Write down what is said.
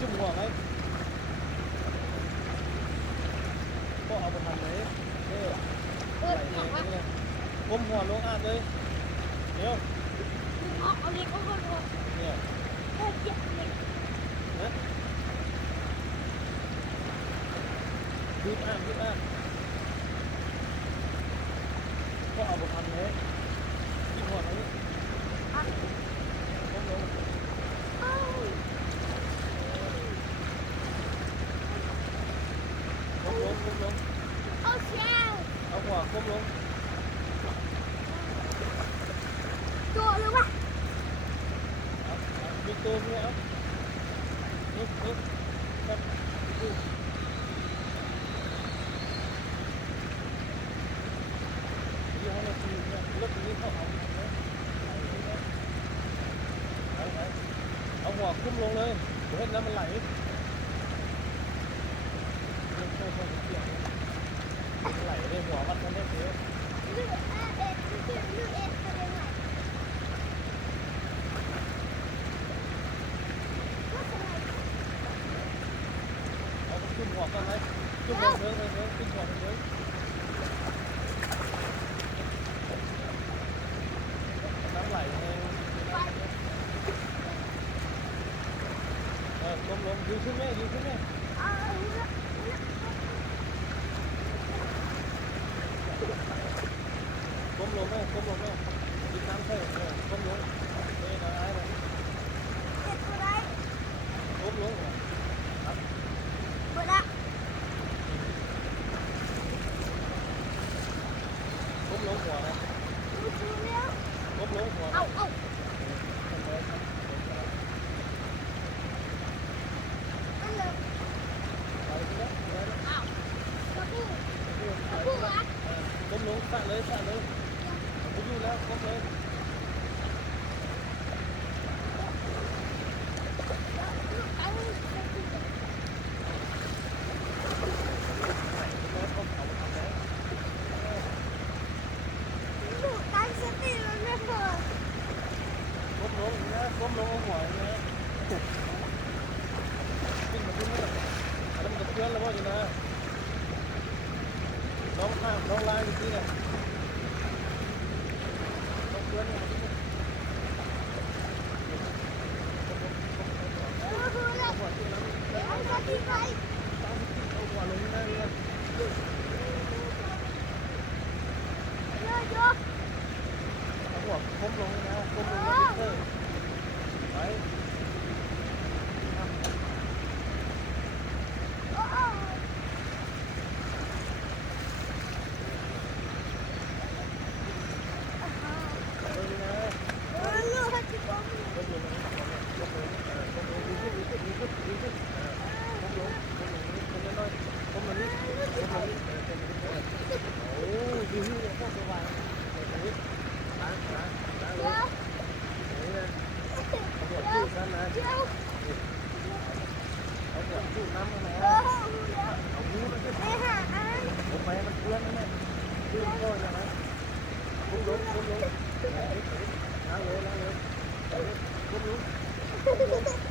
จุ่มหัวไหมก็เอาไปทำเลยก้มหัวลงอ่านเลยเดี๋ยวเอาเล็กก็คนเนี่ยนะยืดอ่านก็เอาไปทำเลยที่หัวไหมก้มลงเอาเชียว เอาหัวก้มลงตัวหรือวะมีตัวมีอ่ะนี่ครับยี่ห้อนี้เนี่ยเลือกนี้เข้าเอาหัวคุ้มลงเลยเดี๋ยวให้น้ำมันไหลไหลเลยหัวมันได้เสียวเอาขึ้นหัวกันไหมขึ้นเดินขึ้นหัวเดินน้ำไหลเองก้มลงยืนขึ้นไหมก้มลงแม่กินน้ำใช่ก้มลงนี่นะไอ้เลยก้มลงครับก้มลงหัวนะก้มลงหัวเอาก้มลงสะเลยผมอยู่แล้วก้มเลยก้มลงหัวนะขึ้นมาขึ้นมาแล้วมันจะเพื่อนแล้วว่าอยู่นะน้องข้ามน้องลายอยู่ที่ไหนน้องเพื่อนเนี่ยเอาหัวที่น้ำเอาหัวลงได้เลยเอาหัวก้มลงนะก้มลงนะเตอร์ไปจุน้ำนะเอาหูมันจะผมไปมันเพื่อนนะแม่เพื่อนก็อย่างนั้นก้มลงล้างเลยก้มลง